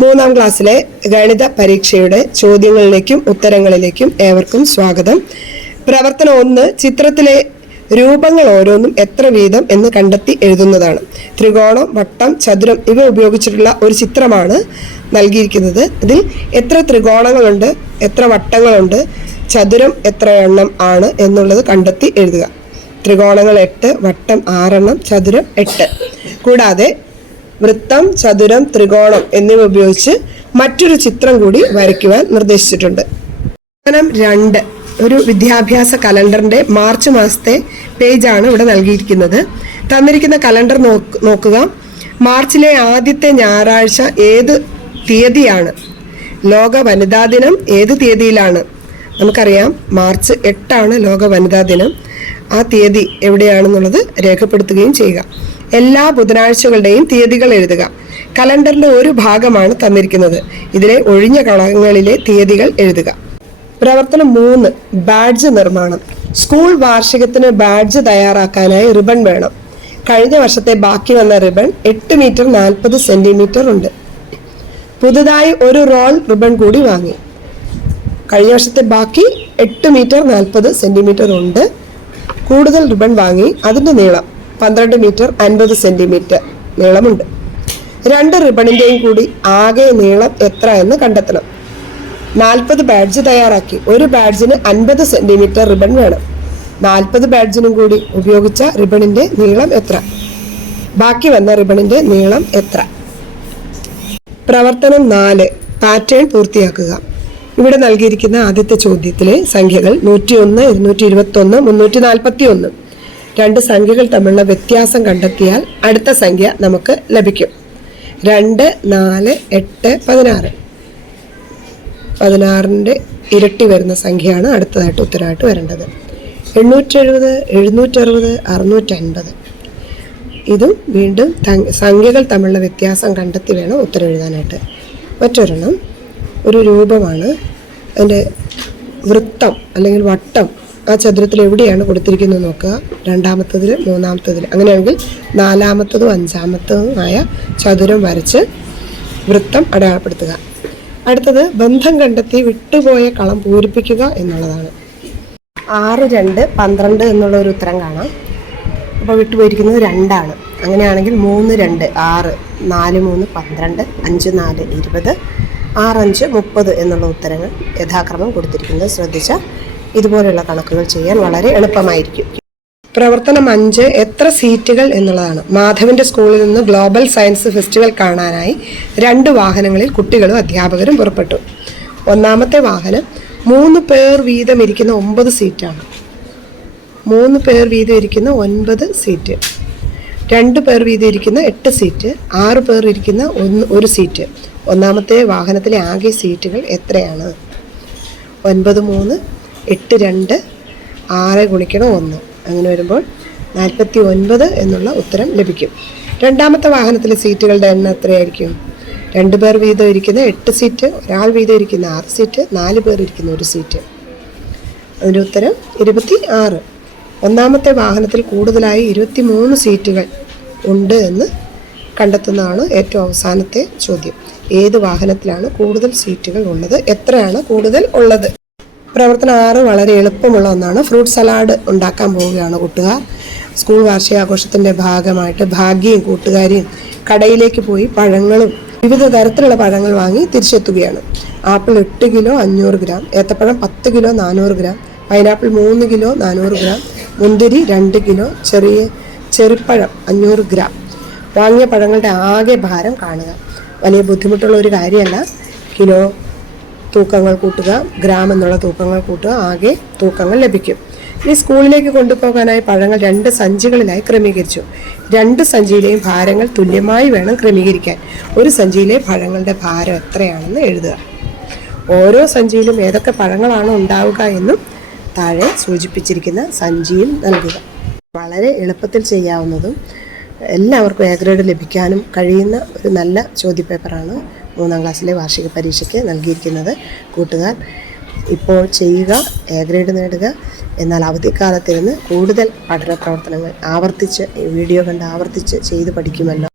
മൂന്നാം ക്ലാസ്സിലെ ഗണിത പരീക്ഷയുടെ ചോദ്യങ്ങളിലേക്കും ഉത്തരങ്ങളിലേക്കും ഏവർക്കും സ്വാഗതം. പ്രവർത്തനം ഒന്ന് ചിത്രത്തിലെ രൂപങ്ങൾ ഓരോന്നും എത്ര വീതം എന്ന് കണ്ടെത്തി എഴുതുന്നതാണ്. ത്രികോണം വട്ടം ചതുരം ഇവ ഉപയോഗിച്ചിട്ടുള്ള ഒരു ചിത്രമാണ് നൽകിയിരിക്കുന്നത്. ഇതിൽ എത്ര ത്രികോണങ്ങളുണ്ട് എത്ര വട്ടങ്ങളുണ്ട് ചതുരം എത്ര എണ്ണം ആണ് എന്നുള്ളത് കണ്ടെത്തി എഴുതുക. ത്രികോണങ്ങൾ എട്ട് വട്ടം ആറെണ്ണം ചതുരം എട്ട്. കൂടാതെ വൃത്തം ചതുരം ത്രികോണം എന്നിവ ഉപയോഗിച്ച് മറ്റൊരു ചിത്രം കൂടി വരയ്ക്കുവാൻ നിർദ്ദേശിച്ചിട്ടുണ്ട്. പ്രവർത്തനം രണ്ട്. ഒരു വിദ്യാഭ്യാസ കലണ്ടറിന്റെ മാർച്ച് മാസത്തെ പേജാണ് ഇവിടെ നൽകിയിരിക്കുന്നത്. തന്നിരിക്കുന്ന കലണ്ടർ നോക്ക് നോക്കുക. മാർച്ചിലെ ആദ്യത്തെ ഞായറാഴ്ച ഏത് തീയതിയാണ്? ലോക വനിതാ ദിനം ഏത് തീയതിയിലാണ്? നമുക്കറിയാം മാർച്ച് എട്ടാണ് ലോക വനിതാ ദിനം. ആ തീയതി എവിടെയാണെന്നുള്ളത് രേഖപ്പെടുത്തുകയും ചെയ്യുക. എല്ലാ ബുധനാഴ്ചകളുടെയും തീയതികൾ എഴുതുക. കലണ്ടറിന്റെ ഒരു ഭാഗമാണ് തന്നിരിക്കുന്നത്. ഇതിലെ ഒഴിഞ്ഞ കളങ്ങളിലെ തീയതികൾ എഴുതുക. പ്രവർത്തനം മൂന്ന് ബാഡ്ജ് നിർമ്മാണം. സ്കൂൾ വാർഷികത്തിന് ബാഡ്ജ് തയ്യാറാക്കാനായി റിബൺ വേണം. കഴിഞ്ഞ വർഷത്തെ ബാക്കി വന്ന റിബൺ എട്ട് മീറ്റർ നാൽപ്പത് സെന്റിമീറ്റർ ഉണ്ട്. പുതുതായി ഒരു റോൾ റിബൺ കൂടി വാങ്ങി. കഴിഞ്ഞ വർഷത്തെ ബാക്കി എട്ട് മീറ്റർ നാൽപ്പത് സെന്റിമീറ്റർ ഉണ്ട്. കൂടുതൽ റിബൺ വാങ്ങി. അതിന്റെ നീളം പന്ത്രണ്ട് മീറ്റർ അൻപത് സെന്റിമീറ്റർ നീളമുണ്ട്. രണ്ട് റിബണിന്റെയും കൂടി ആകെ നീളം എത്ര എന്ന് കണ്ടെത്തണം. നാൽപ്പത് ബാഡ്ജ് തയ്യാറാക്കി. ഒരു ബാഡ്ജിന് അൻപത് സെന്റിമീറ്റർ റിബൺ വേണം. നാൽപ്പത് ബാഡ്ജിനും കൂടി ഉപയോഗിച്ച റിബണിന്റെ നീളം എത്ര? ബാക്കി വന്ന റിബണിന്റെ നീളം എത്ര? പ്രവർത്തനം നാല്. പാറ്റേൺ പൂർത്തിയാക്കുക. ഇവിടെ നൽകിയിരിക്കുന്ന ആദ്യത്തെ ചോദ്യത്തിലെ സംഖ്യകൾ നൂറ്റി ഒന്ന് ഇരുന്നൂറ്റി ഇരുപത്തി ഒന്ന് മുന്നൂറ്റി നാൽപ്പത്തി ഒന്ന് രണ്ട് സംഖ്യകൾ തമ്മിലുള്ള വ്യത്യാസം കണ്ടെത്തിയാൽ അടുത്ത സംഖ്യ നമുക്ക് ലഭിക്കും. രണ്ട് നാല് എട്ട് പതിനാറ്. പതിനാറിന്റെ ഇരട്ടി വരുന്ന സംഖ്യയാണ് അടുത്തതായിട്ട് ഉത്തരമായിട്ട് വരേണ്ടത്. എണ്ണൂറ്റെഴുപത് എഴുന്നൂറ്ററുപത് അറുന്നൂറ്റൻപത്. ഇതും വീണ്ടും സംഖ്യകൾ തമ്മിലുള്ള വ്യത്യാസം കണ്ടെത്തി വേണം ഉത്തരം എഴുതാനായിട്ട്. മറ്റൊരെണ്ണം ഒരു രൂപമാണ്. അതിന്റെ വൃത്തം അല്ലെങ്കിൽ വട്ടം ആ ചതുരത്തിൽ എവിടെയാണ് കൊടുത്തിരിക്കുന്നത് നോക്കുക. രണ്ടാമത്തതിൽ മൂന്നാമത്തതിൽ അങ്ങനെയാണെങ്കിൽ നാലാമത്തതും അഞ്ചാമത്തതുമായ ചതുരം വരച്ച് വൃത്തം അടയാളപ്പെടുത്തുക. അടുത്തത് ബന്ധം കണ്ടെത്തി വിട്ടുപോയ കളം പൂരിപ്പിക്കുക എന്നുള്ളതാണ്. ആറ് രണ്ട് പന്ത്രണ്ട് എന്നുള്ള ഒരു ഉത്തരം കാണാം. അപ്പോൾ വിട്ടുപോയിരിക്കുന്നത് രണ്ടാണ്. അങ്ങനെയാണെങ്കിൽ മൂന്ന് രണ്ട് ആറ് നാല് മൂന്ന് പന്ത്രണ്ട് അഞ്ച് നാല് ഇരുപത് ആറഞ്ച് മുപ്പത് എന്നുള്ള ഉത്തരങ്ങൾ യഥാക്രമം കൊടുത്തിരിക്കുന്നത് ശ്രദ്ധിച്ച ഇതുപോലെയുള്ള കണക്കുകൾ ചെയ്യാൻ വളരെ എളുപ്പമായിരിക്കും. പ്രവർത്തനം അഞ്ച് എത്ര സീറ്റുകൾ എന്നുള്ളതാണ്. മാധവിന്റെ സ്കൂളിൽ നിന്ന് ഗ്ലോബൽ സയൻസ് ഫെസ്റ്റിവൽ കാണാനായി രണ്ട് വാഹനങ്ങളിൽ കുട്ടികളും അധ്യാപകരും പുറപ്പെട്ടു. ഒന്നാമത്തെ വാഹനം മൂന്ന് പേർ വീതം ഇരിക്കുന്ന ഒമ്പത് സീറ്റാണ്. മൂന്ന് പേർ വീതം ഇരിക്കുന്ന ഒൻപത് സീറ്റ്. രണ്ട് പേർ വീതം ഇരിക്കുന്ന എട്ട് സീറ്റ്. ആറ് പേർ ഇരിക്കുന്ന ഒന്ന് ഒരു സീറ്റ്. ഒന്നാമത്തെ വാഹനത്തിലെ ആകെ സീറ്റുകൾ എത്രയാണ്? ഒൻപത് മൂന്ന് എട്ട് രണ്ട് ആറ് ഗുണിക്കണം ഒന്ന്. അങ്ങനെ വരുമ്പോൾ നാൽപ്പത്തി ഒൻപത് എന്നുള്ള ഉത്തരം ലഭിക്കും. രണ്ടാമത്തെ വാഹനത്തിലെ സീറ്റുകളുടെ എണ്ണം എത്രയായിരിക്കും? രണ്ട് പേർ വീതം ഇരിക്കുന്ന എട്ട് സീറ്റ് ഒരാൾ വീതം ഇരിക്കുന്ന ആറ് സീറ്റ് നാല് പേർ ഇരിക്കുന്ന ഒരു സീറ്റ്. അതിന്റെ ഉത്തരം ഇരുപത്തി ആറ് ഒന്നാമത്തെ വാഹനത്തിൽ കൂടുതലായി ഇരുപത്തി മൂന്ന് സീറ്റുകൾ ഉണ്ട് എന്ന് കണ്ടെത്തുന്നതാണ് ഏറ്റവും അവസാനത്തെ ചോദ്യം. ഏത് വാഹനത്തിലാണ് കൂടുതൽ സീറ്റുകൾ ഉള്ളത്? എത്രയാണ് കൂടുതൽ ഉള്ളത്? പ്രവർത്തനം ആറ് വളരെ എളുപ്പമുള്ള ഒന്നാണ്. ഫ്രൂട്ട് സലാഡ് ഉണ്ടാക്കാൻ പോവുകയാണ് കൂട്ടുകാർ. സ്കൂൾ വാർഷികാഘോഷത്തിന്റെ ഭാഗമായിട്ട് ഭാഗ്യയും കൂട്ടുകാരിയും കടയിലേക്ക് പോയി പഴങ്ങളും വിവിധ തരത്തിലുള്ള പഴങ്ങൾ വാങ്ങി തിരിച്ചെത്തുകയാണ്. ആപ്പിൾ എട്ട് കിലോ അഞ്ഞൂറ് ഗ്രാം ഏത്തപ്പഴം പത്ത് കിലോ നാനൂറ് ഗ്രാം പൈനാപ്പിൾ മൂന്ന് കിലോ നാനൂറ് ഗ്രാം മുന്തിരി രണ്ട് കിലോ ചെറിയ ചെറുപ്പഴം അഞ്ഞൂറ് ഗ്രാം. വാങ്ങിയ പഴങ്ങളുടെ ആകെ ഭാരം കാണുക. വലിയ ബുദ്ധിമുട്ടുള്ള ഒരു കാര്യമല്ല. കിലോ തൂക്കങ്ങൾ കൂട്ടുക ഗ്രാം എന്നുള്ള തൂക്കങ്ങൾ കൂട്ടുക ആകെ തൂക്കങ്ങൾ ലഭിക്കും. ഇനി സ്കൂളിലേക്ക് കൊണ്ടുപോകാനായി പഴങ്ങൾ രണ്ട് സഞ്ചികളിലായി ക്രമീകരിച്ചു. രണ്ട് സഞ്ചിയിലെയും ഭാരങ്ങൾ തുല്യമായി വേണം ക്രമീകരിക്കാൻ. ഒരു സഞ്ചിയിലെ പഴങ്ങളുടെ ഭാരം എത്രയാണെന്ന് എഴുതുക. ഓരോ സഞ്ചിയിലും ഏതൊക്കെ പഴങ്ങളാണ് ഉണ്ടാവുക എന്നും താഴെ സൂചിപ്പിച്ചിരിക്കുന്ന സഞ്ചിയും നൽകുക. വളരെ എളുപ്പത്തിൽ ചെയ്യാവുന്നതും എല്ലാവർക്കും എ ഗ്രേഡ് ലഭിക്കാനും കഴിയുന്ന ഒരു നല്ല ചോദ്യപേപ്പറാണ് മൂന്നാം ക്ലാസ്സിലെ വാർഷിക പരീക്ഷയ്ക്ക് നൽകിയിരിക്കുന്നത്. കൂട്ടുകാർ ഇപ്പോൾ ചെയ്യുക എ ഗ്രേഡ് നേടുക എന്നാൽ അവധിക്കാലത്തിരുന്ന് കൂടുതൽ പഠന പ്രവർത്തനങ്ങൾ ആവർത്തിച്ച് വീഡിയോ കണ്ട് ആവർത്തിച്ച് ചെയ്ത് പഠിക്കുമല്ലോ.